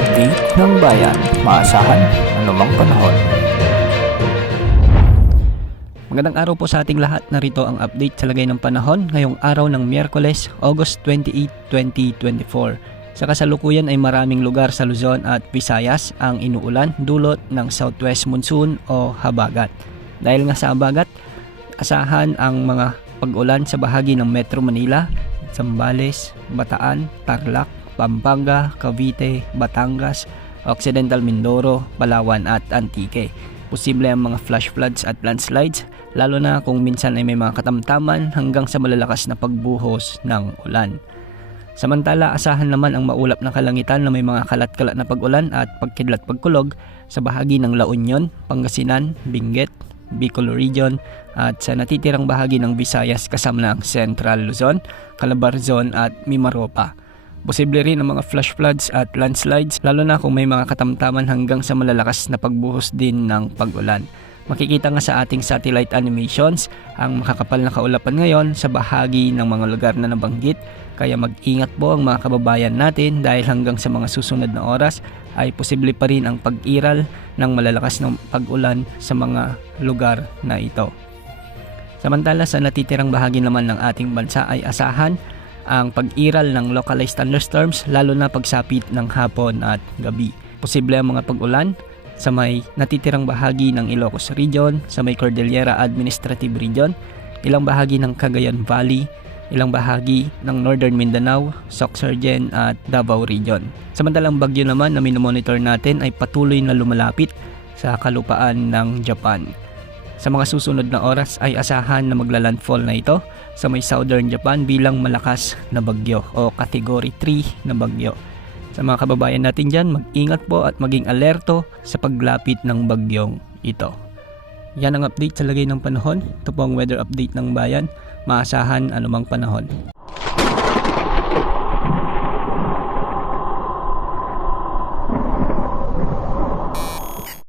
update ng bayan, maasahan anumang panahon. Magandang araw po sa ating lahat. Narito ang update sa lagay ng panahon ngayong araw ng Miyerkules, August 28, 2024. Sa kasalukuyan ay maraming lugar sa Luzon at Visayas ang inuulan dulot ng southwest monsoon o habagat. Dahil nga sa habagat, asahan ang mga pag-ulan sa bahagi ng Metro Manila, Zambales, Bataan, Tarlac, Pampanga, Cavite, Batangas, Occidental Mindoro, Palawan at Antique. Posible ang mga flash floods at landslides, lalo na kung minsan ay may mga katamtaman hanggang sa malalakas na pagbuhos ng ulan. Samantala, asahan naman ang maulap na kalangitan na may mga kalat-kalat na pag-ulan at pagkidlat-pagkulog sa bahagi ng La Union, Pangasinan, Benguet, Bicol Region at sa natitirang bahagi ng Visayas kasama ng Central Luzon, Calabarzon at Mimaropa. Posible rin ang mga flash floods at landslides, lalo na kung may mga katamtaman hanggang sa malalakas na pagbuhos din ng pag-ulan. Makikita nga sa ating satellite animations ang makakapal na kaulapan ngayon sa bahagi ng mga lugar na nabanggit, kaya mag-ingat po ang mga kababayan natin dahil hanggang sa mga susunod na oras ay posible pa rin ang pag-iral ng malalakas na pag-ulan sa mga lugar na ito. Samantala, sa natitirang bahagi naman ng ating bansa ay asahan ang pag-iral ng localized thunderstorms, lalo na pagsapit ng hapon at gabi. Posible ang mga pag-ulan sa may natitirang bahagi ng Ilocos Region, sa may Cordillera Administrative Region, ilang bahagi ng Cagayan Valley, ilang bahagi ng Northern Mindanao, Sorsogon at Davao Region. Samantalang bagyo naman na minomonitor natin ay patuloy na lumalapit sa kalupaan ng Japan. Sa mga susunod na oras ay asahan na maglalandfall na ito sa may southern Japan bilang malakas na bagyo o category 3 na bagyo. Sa mga kababayan natin dyan, mag-ingat po at maging alerto sa paglapit ng bagyong ito. Yan ang update sa lagay ng panahon. Ito po ang weather update ng bayan. Maasahan anumang panahon.